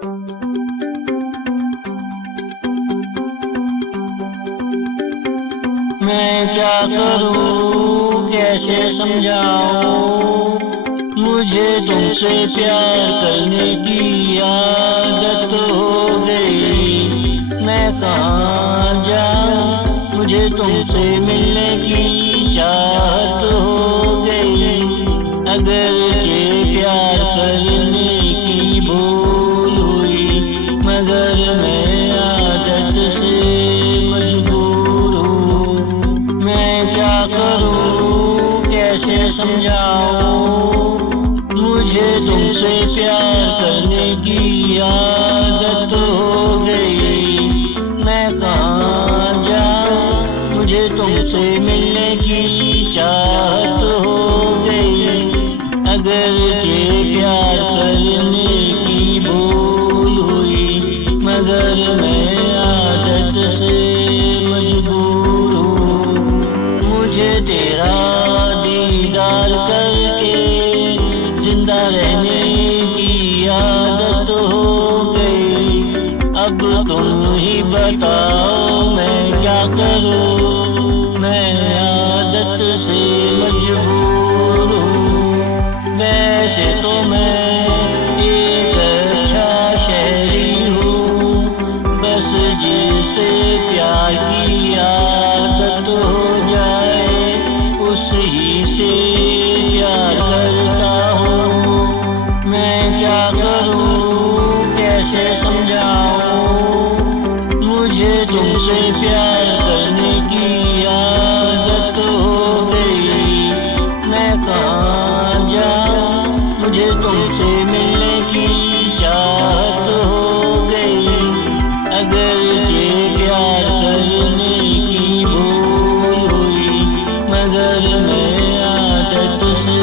मैं क्या करूं, कैसे समझाऊं, मुझे तुमसे प्यार करने की आदत हो गई। मैं कहाँ जाऊं, मुझे तुमसे मिलने की चाहत हो गई। अगर ये प्यार करने की भूल हुई, मगर मैं आदत से मजबूर हूँ। मैं क्या करूँ, कैसे समझाऊँ, मुझे तुमसे प्यार करने की आदत हो गई। मैं कहाँ जाऊँ, मुझे तुमसे मिलने की चाहत हो गई। अगर ये प्यार करने की भूल हुई, मगर मैं आदत से मजबूर हूँ। मुझे तेरा दीदार करके जिंदा रहने की आदत हो गई। अब तुम ही बताओ मैं क्या करूं, मैं आदत से मजबूर हूँ। वैसे तो मैं एक अच्छा शहरी हूँ, बस जिससे प्यार की आदत हो जाए उसी से प्यार करता हूँ। मैं क्या करूँ, कैसे समझाऊँ, मुझे तुमसे प्यार करने की आदत हो गई। मैं कहाँ जाऊँ, मुझे तुमसे मिलने की चाहत हो गई। अगर ये प्यार करने की भूल हुई, मगर मैं आदत से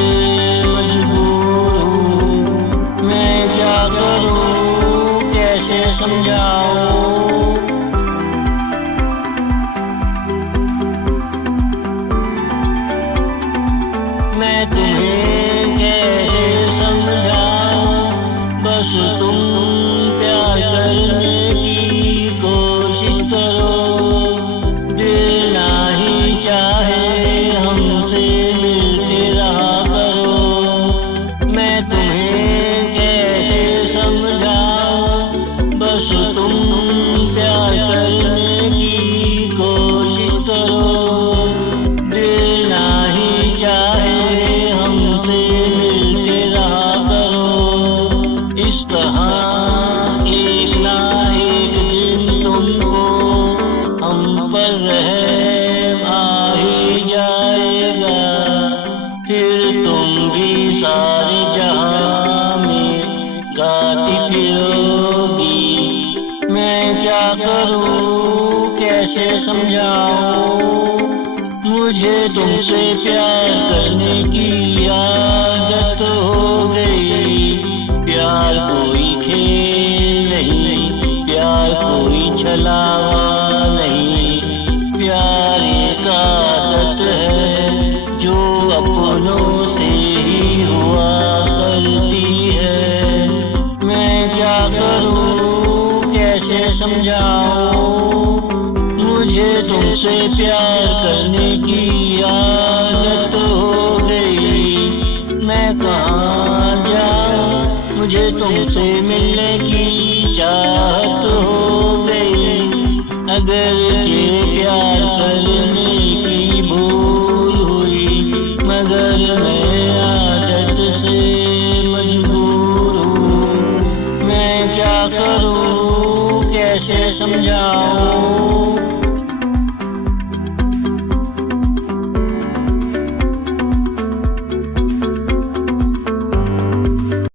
मजबूर हूँ। मैं क्या करूँ, कैसे समझाऊँ, मैं तुम्हें कैसे समझाऊं, बस तुम प्यार करने की कोशिश करो। दिल ना ही चाहे हमसे मिलते रहा करो। मैं तुम्हें कैसे समझाऊं, बस तुम प्यार करने की कोशिश करो। दिल ना ही चाहे हमसे मिलते रहा करो। इस तरह एक ना एक दिन तुमको हम पर रहम आ ही जाएगा। फिर तुम भी सारे जहां में गाती फिरोगी। मैं क्या करूं, कैसे समझाऊं, मुझे तुमसे प्यार करने की आदत हो गई। प्यार कोई खेल नहीं, प्यार कोई छलावा नहीं। प्यार एक आदत है जो अपनों से ही हुआ करती है। मैं क्या करूं, कैसे समझाऊं, मुझे तुमसे प्यार करने की आदत हो गई। मैं कहाँ जाऊँ, मुझे तुमसे मिलने की चाहत हो गई। अगर ये प्यार करने की भूल हुई, मगर मैं आदत से मजबूर हूँ। मैं क्या करूँ, कैसे समझाऊँ,